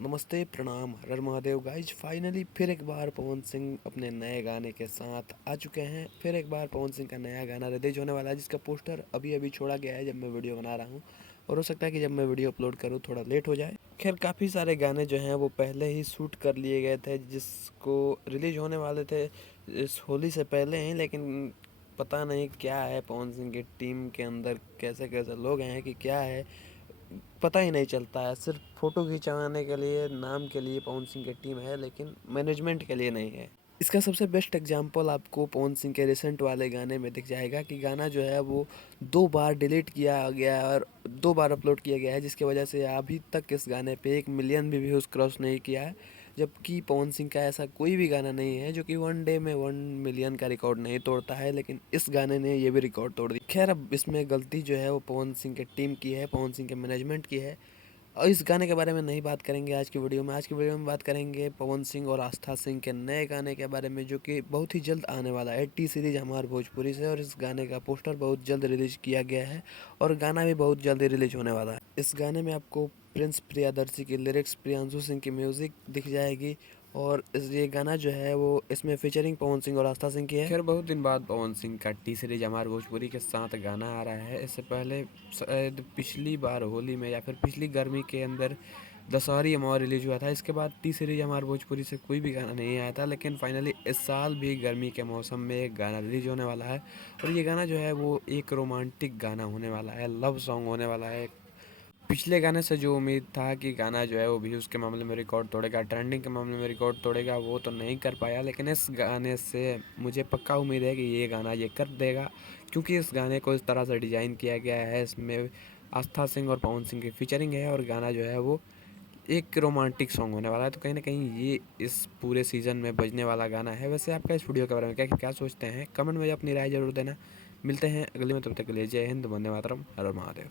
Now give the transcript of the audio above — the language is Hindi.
नमस्ते, प्रणाम, हर हर महादेव गाइज। फाइनली फिर एक बार पवन सिंह अपने नए गाने के साथ आ चुके हैं। फिर एक बार पवन सिंह का नया गाना रिलीज होने वाला है, जिसका पोस्टर अभी अभी छोड़ा गया है जब मैं वीडियो बना रहा हूँ। और हो सकता है कि जब मैं वीडियो अपलोड करूँ थोड़ा लेट हो जाए। खैर, काफ़ी सारे गाने जो हैं वो पहले ही शूट कर लिए गए थे, जिसको रिलीज होने वाले थे इस होली से पहले ही। लेकिन पता नहीं क्या है पवन सिंह की टीम के अंदर, कैसे कैसे लोग हैं कि क्या है पता ही नहीं चलता है। सिर्फ फ़ोटो खिंचवाने के लिए, नाम के लिए पवन सिंह की टीम है, लेकिन मैनेजमेंट के लिए नहीं है। इसका सबसे बेस्ट एग्जांपल आपको पवन सिंह के रिसेंट वाले गाने में दिख जाएगा कि गाना जो है वो 2 बार डिलीट किया गया है और 2 बार अपलोड किया गया है, जिसकी वजह से अभी तक इस गाने पे 1 मिलियन भी व्यूज़ क्रॉस नहीं किया है। जबकि पवन सिंह का ऐसा कोई भी गाना नहीं है जो कि 1 डे में 1 मिलियन का रिकॉर्ड नहीं तोड़ता है, लेकिन इस गाने ने ये भी रिकॉर्ड तोड़ दिया। खैर, अब इसमें गलती जो है वो पवन सिंह के टीम की है, पवन सिंह के मैनेजमेंट की है। और इस गाने के बारे में नहीं बात करेंगे आज की वीडियो में। आज की वीडियो में बात करेंगे पवन सिंह और आस्था सिंह के नए गाने के बारे में, जो कि बहुत ही जल्द आने वाला है टी सीरीज हमार भोजपुरी से। और इस गाने का पोस्टर बहुत जल्द रिलीज किया गया है और गाना भी बहुत जल्द रिलीज होने वाला है। इस गाने में आपको प्रिंस प्रियदर्शी की लिरिक्स, प्रियांशु सिंह की म्यूज़िक दिख जाएगी। और ये गाना जो है वो इसमें फीचरिंग पवन सिंह और आस्था सिंह की है। खैर, बहुत दिन बाद पवन सिंह का टी सीरीज हमार भोजपुरी के साथ गाना आ रहा है। इससे पहले शायद पिछली बार होली में या फिर पिछली गर्मी के अंदर दशहरी अमौर रिलीज हुआ था। इसके बाद टी सीरीज हमार भोजपुरी से कोई भी गाना नहीं आया था, लेकिन फाइनली इस साल भी गर्मी के मौसम में एक गाना रिलीज होने वाला है। और ये गाना जो है वो एक रोमांटिक गाना होने वाला है, लव सॉन्ग होने वाला है। पिछले गाने से जो उम्मीद था कि गाना जो है वो व्यूज़ के मामले में रिकॉर्ड तोड़ेगा, ट्रेंडिंग के मामले में रिकॉर्ड तोड़ेगा, वो तो नहीं कर पाया। लेकिन इस गाने से मुझे पक्का उम्मीद है कि ये गाना ये कर देगा, क्योंकि इस गाने को इस तरह से डिज़ाइन किया गया है। इसमें आस्था सिंह और पवन सिंह की फीचरिंग है और गाना जो है वो एक रोमांटिक सॉन्ग होने वाला है। तो कहीं ना कहीं ये इस पूरे सीज़न में बजने वाला गाना है। वैसे आपका इस वीडियो के बारे में क्या क्या सोचते हैं, कमेंट में अपनी राय जरूर देना। मिलते हैं अगले में, तब तक के लिए जय हिंद, वंदे मातरम, हर हर महादेव।